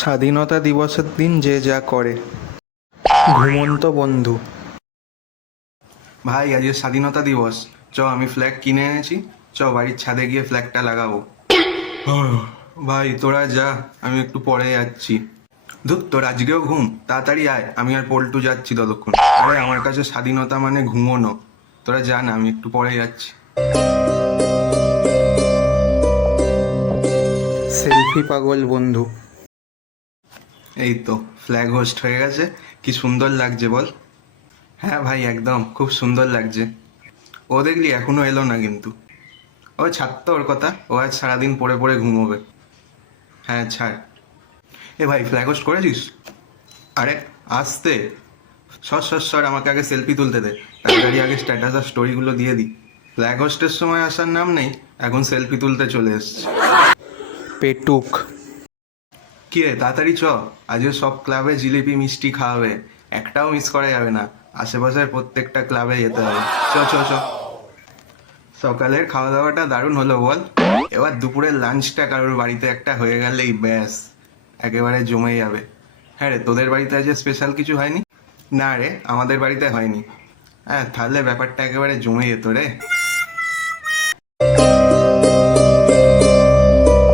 স্বাধীনতা দিবসের দিন যে যা করে। ঘুমন্ত বন্ধু। ভাই আজকে স্বাধীনতা দিবস, চ আমি ফ্ল্যাগ কিনে এনেছি, চ বাড়ির ছাদে গিয়ে ফ্ল্যাগটা লাগাবো। ভাই তোরা যা, আমি একটু পরে যাচ্ছি। ধুর, তোর আজকেও ঘুম? তাড়াতাড়ি আয়, আমি আর পল্টু যাচ্ছি ততক্ষণ। আরে আমার কাছে স্বাধীনতা মানে ঘুমোনো। তোরা যা না, আমি একটু পরে যাচ্ছি। সেলফি পাগল বন্ধু। এই তো ফ্ল্যাগ হোস্ট হয়ে গেছে। কি সুন্দর লাগছে বল? হ্যাঁ ভাই, একদম খুব সুন্দর লাগছে। ও দেখলি এখনো এলো না কিন্তু। ও ছাড় তো ওর কথা, ও আজ সারাদিন পড়ে পড়ে ঘুমোবে। হ্যাঁ ছাড়। এ ভাই, ফ্ল্যাগ হোস্ট করেছিস? আরে আসতে, সর সর সর, আমাকে আগে সেলফি তুলতে দে। তাড়াতাড়ি আগে স্ট্যাটাস আর স্টোরিগুলো দিয়ে দিই। ফ্ল্যাগ হোস্টের সময় আসার নাম নেই, এখন সেলফি তুলতে চলে এসছে। পেটুক। কি রে, তাড়াতাড়ি চ। আজকে সব ক্লাবে জিলিপি মিষ্টি খাওয়াবে, একটাও মিস করা যাবে না। আশেপাশের প্রত্যেকটা ক্লাবে যেতে হবে। চ চ চ। সকালের খাওয়া দাওয়াটা দারুণ হলো বল। এবার দুপুরের লাঞ্চটা কারোর বাড়িতে একটা হয়ে গেলেই ব্যাস, একেবারে জমে যাবে। হ্যাঁ রে, তোদের বাড়িতে আজ স্পেশাল কিছু হয়নি? না রে, আমাদের বাড়িতে হয়নি। হ্যাঁ, তাহলে ব্যাপারটা একেবারে জমে যেত রে।